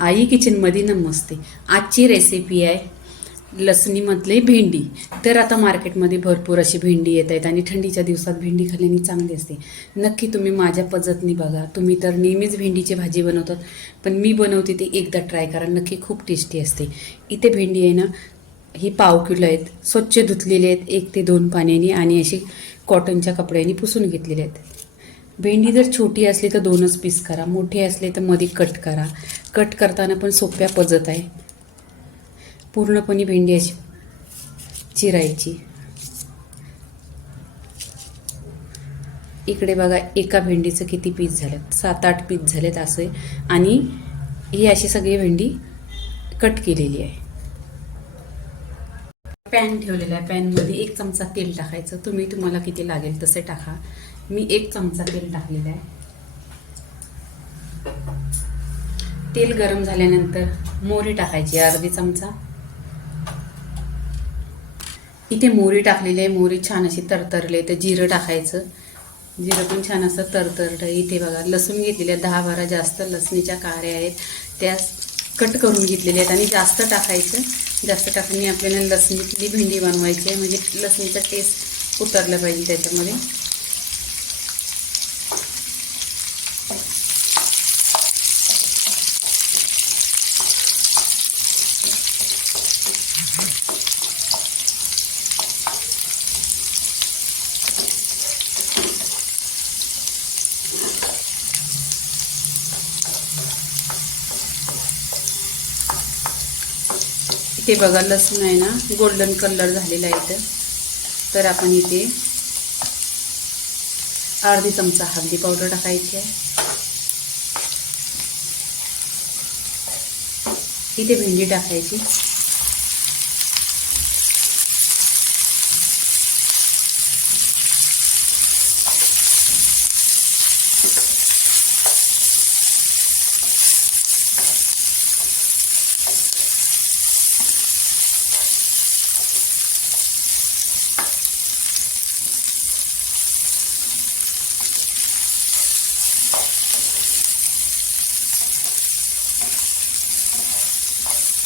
आई किचनमध्ये नमस्ते. आजची रेसिपी आहे लसणीमधली भेंडी. तर आता मार्केटमध्ये भरपूर अशी भेंडी येत आहेत आणि थंडीच्या दिवसात भेंडी खाल्ल्याने चांगली असते. नक्की तुम्ही माझ्या पद्धतीने बघा. तुम्ही तर नेहमीच भेंडीची भाजी बनवतात पण मी बनवते ती एकदा ट्राय करा. नक्की खूप टेस्टी असते. इथे भेंडी आहे ना ही पाव किलो आहेत स्वच्छ धुतलेली आहेत एक ते दोन पाण्याने आणि अशी कॉटनच्या कपड्यांनी पुसून घेतलेले आहेत. भेंडी जर छोटी असली तर दोनच पीस करा. मोठी असले तर मध्ये कट करा. कट करताना पण सोप्या पजत आहे. पूर्णपणे भेंडी अशी चिरायची. इकडे बघा एका भेंडीचं किती पीस झालेत? सात आठ पीस झालेत असे. आणि ही अशी सगळी भेंडी कट केलेली आहे. पॅन ठेवलेला आहे. पॅनमध्ये एक चमचा तेल टाकायचं. तुम्ही तुम्हाला किती लागेल तसे टाका. मी एक चमचा तेल टाकलेलं आहे. तेल गरम झाल्यानंतर मोहरी टाकायची अर्धी चमचा. इथे मोहरी टाकलेली आहे मोहरी छान अशी तरतरली तर जिरं टाकायचं. जिरं पण छान असं तरतरलं इथे बघा लसूण घेतलेल्या आहे दहा बारा जास्त लसणीच्या काऱ्या आहेत. त्या कट करून घेतलेल्या आहेत आणि जास्त टाकायचं. जास्त टाकून आपल्याला लसणीतली भेंडी बनवायची आहे. म्हणजे लसणीचा टेस्ट उतरला पाहिजे त्याच्यामध्ये. इथे बघा लसूण आहे ना गोल्डन कलर झालेला आहे इथं. तर आपण इथे अर्धी चमचा हळदी पावडर टाकायची आहे. इथे भेंडी टाकायची.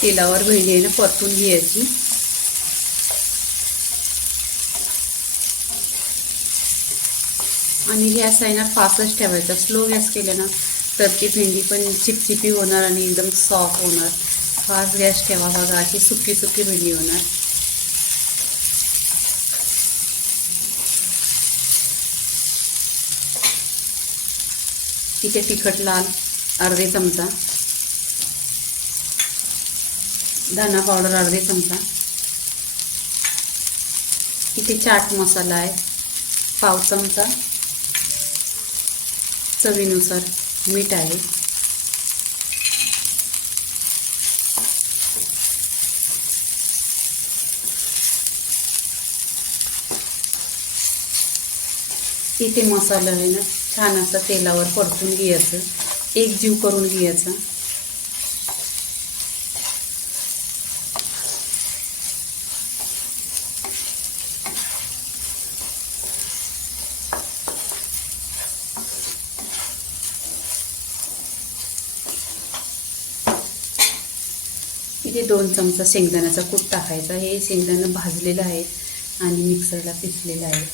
तेलावर भेंडी आहे ना परतून घ्यायची. आणि गॅस आहे ना फास्टच ठेवायचा. स्लो गॅस केला ना तर ती भेंडी पण चिपचिपी होणार आणि एकदम सॉफ्ट होणार. फास्ट गॅस ठेवा बघा अशी सुकी सुकी भेंडी होणार. तिथे तिखट लाल अर्धे चमचा. धना पावडर अर्धे चमचा. इथे चाट मसाला आहे पाव चमचा. चवीनुसार मीठ आहे. इथे मसाला आहे ना छान असं तेलावर परतून घ्यायचं. एक जीव करून घ्यायचा. इथे दोन चमचा शेंगदाण्याचा कूट टाकायचा. हे शेंगदाणं भाजलेलं आहे आणि मिक्सरला पिसलेलं आहे.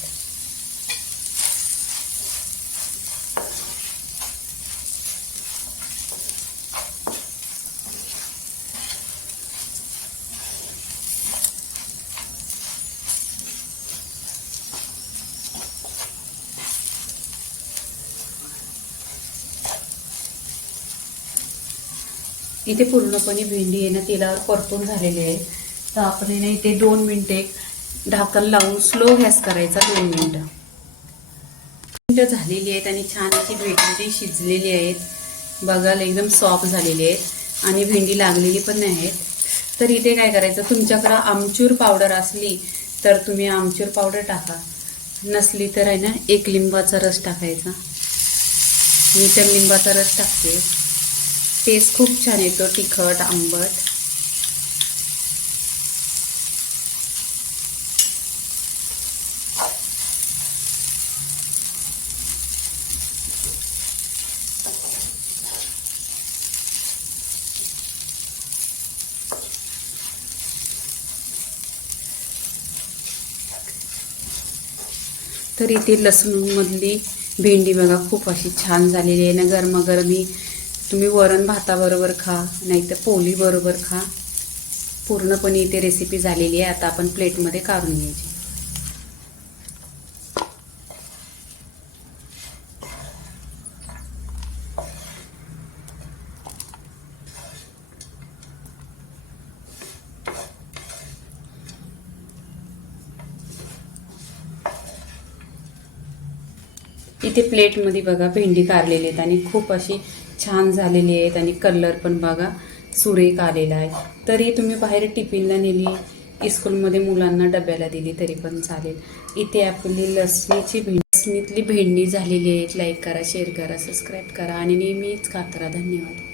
इथे पूर्णपणे भेंडी आहे ना तिला परतून झालेली आहे. तर आपण आहे ना इथे दोन मिनटे ढाकण लावून स्लो गॅस करायचा दोन मिनटं. मिनटं झालेली आहेत आणि छान अशी भेंडी शिजलेली आहेत. बघायला एकदम सॉफ्ट झालेली आहेत. आणि भेंडी लागलेली पण नाही आहेत. तर इथे काय करायचं तुमच्याकडं आमचूर पावडर असली तर तुम्ही आमचूर पावडर टाका. नसली तर आहे ना एक लिंबाचा रस टाकायचा. मी तर लिंबाचा रस टाकते. टेस्ट खूप छान येतो तिखट आंबट. तर इथे लसूणमधली भेंडी बघा खूप अशी छान झालेली आहे. ना गरमागरमी तुम्ही वरण भाताबरोबर खा नाहीतर पोळी बरोबर खा. पूर्णपणे इथे रेसिपी झालेली आहे. आता आपण प्लेटमध्ये काढून घ्यायची. इथे प्लेटमध्ये बघा भेंडी कारलेली आहेत आणि खूप अशी छान झालेली आहेत आणि कलर पण बघा सुरेख आलेला आहे. तरी तुम्ही बाहेर टिफिनला नेली स्कूलमध्ये मुलांना डब्याला दिली तरी पण चालेल. इथे आपली लसणीची भेंडी लसणीतली भेंडी झालेली आहे लाईक करा शेअर करा सबस्क्राईब करा आणि नेहमीच खात धन्यवाद.